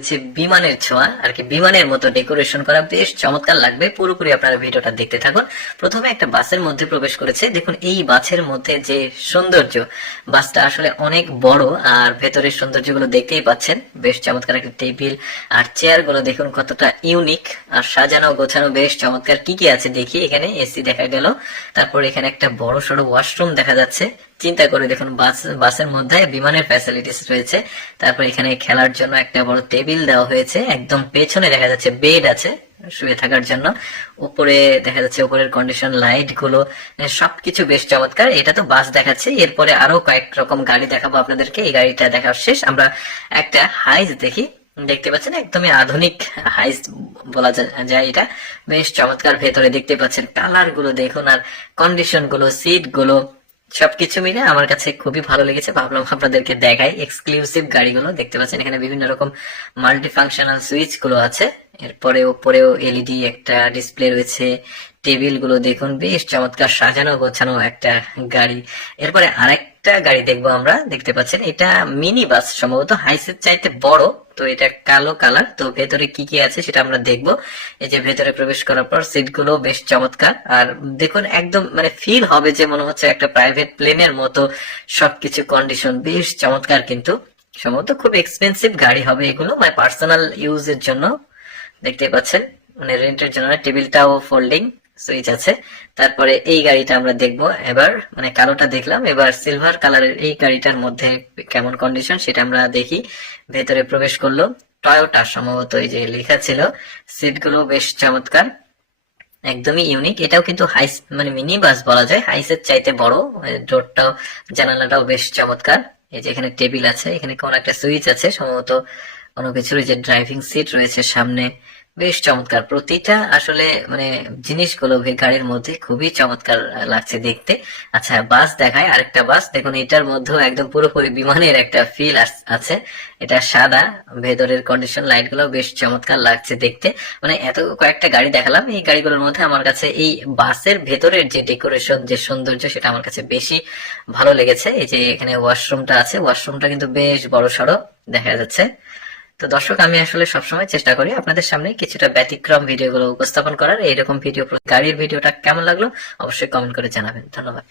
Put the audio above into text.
হচ্ছে বিমানের ছোঁয়া, আর কি বিমানের মতো ডেকোরেশন করা বেশ চমৎকার লাগবে। পুরোপুরি আপনারা ভিডিওটা দেখতে থাকুন। প্রথমে একটা বাসের মধ্যে প্রবেশ করেছে। দেখুন, এই বাসের মধ্যে যে সৌন্দর্য, বাসটা আসলে অনেক বড়, আর ভেতরের সৌন্দর্যগুলো দেখতেই পাচ্ছেন। বেশ চমৎকার একটা টেবিল আর চেয়ারগুলো দেখুন কতটা ইউনিক আর সাজানো গোছানো বেশ চমৎকার। কি কি আছে দেখি এখানে? এসি দেখা গেল। তারপর এখানে একটা বড় সড়ো ওয়াশরুম দেখা যাচ্ছে। চিন্তা করে দেখুন, বাস, বাসের মধ্যে বিমানের ফ্যাসিলিটিস রয়েছে। তারপর এখানে খেলার জন্য একটা বড় টেবিল দেওয়া হয়েছে। একদম পেছনে দেখা যাচ্ছে বেড আছে শুয়ে থাকার জন্য। উপরে দেখা যাচ্ছে উপরের কন্ডিশন লাইটগুলো সবকিছু বেশ চমৎকার। এটা তো বাস দেখাচ্ছে। এরপরে আরও কয়েক রকম গাড়ি দেখাবো আপনাদেরকে। এই গাড়িটা দেখা শেষ। আমরা একটা হাইস দেখি। দেখতে পাচ্ছেন? একদমই আধুনিক হাইস বলা যায় এটা। বেশ চমৎকার ভেতরে দেখতে পাচ্ছেন। কালারগুলো দেখুন আর কন্ডিশনগুলো সিটগুলো। সবকিছু মিলে আমার কাছে খুবই ভালো লেগেছে। ভাবলাম আপনাদেরকে দেখাই। এক্সক্লুসিভ গাড়িগুলো দেখতে পাচ্ছেন, এখানে বিভিন্ন রকম মাল্টি ফাংশনাল সুইচগুলো আছে এরপরে উপরেও এলইডি একটা ডিসপ্লে রয়েছে। টেবিলগুলো দেখুন, বেশ চমৎকার সাজানো, গোছানো একটা গাড়ি। এরপরে আরেকটা গাড়ি দেখব আমরা, দেখতে পাচ্ছেন, এটা মিনি বাস সম্ভবত হাইসের চাইতে বড়। তো এটা কালো কালার তো ভেতরে কি কি আছে সেটা আমরা দেখব। এই যে ভেতরে প্রবেশ করার পর সিটগুলো বেশ চমৎকার। আর দেখুন, একদম মানে ফিল হবে যে মনে হচ্ছে একটা প্রাইভেট প্লেনের মতো সবকিছু কন্ডিশন বেশ চমৎকার কিন্তু। সম্ভবত খুব এক্সপেন্সিভ গাড়ি হবে এগুলো মানে পার্সোনাল ইউজের জন্য। দেখতে পাচ্ছেন মানে রেন্টের জন্য। টেবিলটাও ফোল্ডিং সুইচ আছে। তারপরে এই গাড়িটা আমরা দেখব। এবার মানে কালোটা দেখলাম, এবার সিলভার কালারের এই গাড়িটার মধ্যে কেমন কন্ডিশন সেটা আমরা দেখি। ভেতরে প্রবেশ করল। টয়োটা সম্ভবত এই যে লেখা ছিল। সিটগুলো বেশ চমৎকার। একদমই ইউনিক এটাও কিন্তু হাইস মানে মিনি বাস বলা যায়। হাইসের চাইতে বড়। ডোরটাও জানালাটাও বেশ চমৎকার। এই যে এখানে টেবিল আছে, এখানে কোন একটা সুইচ আছে। সম্ভবত কোনো কিছুর যে ড্রাইভিং সিট রয়েছে সামনে। বেশ চমৎকার। প্রতিটা আসলে মানে জিনিসগুলো গাড়ির মধ্যে খুবই চমৎকার লাগছে দেখতে। আচ্ছা বাস দেখায় আরেকটা বাস। দেখুন, এটার মধ্যেও একদম পুরোপুরি বিমানের একটা ফিল আছে। এটা সাদা, ভেতরের কন্ডিশন লাইটগুলো বেশ চমৎকার লাগছে দেখতে। মানে এত কয়েকটা গাড়ি দেখালাম, এই গাড়িগুলোর মধ্যে আমার কাছে এই বাসের ভেতরের যে ডেকোরেশন যে সৌন্দর্য, সেটা আমার কাছে বেশি ভালো লেগেছে। এই যে এখানে ওয়াশরুমটা আছে ওয়াশরুমটা কিন্তু বেশ বড় সড়ো দেখা যাচ্ছে। তো দর্শক, আমি আসলে সবসময় চেষ্টা করি আপনাদের সামনে কিছুটা ব্যতিক্রম ভিডিওগুলো উপস্থাপন করার। এইরকম ভিডিও, গাড়ির ভিডিওটা কেমন লাগল অবশ্যই কমেন্ট করে জানাবেন। ধন্যবাদ।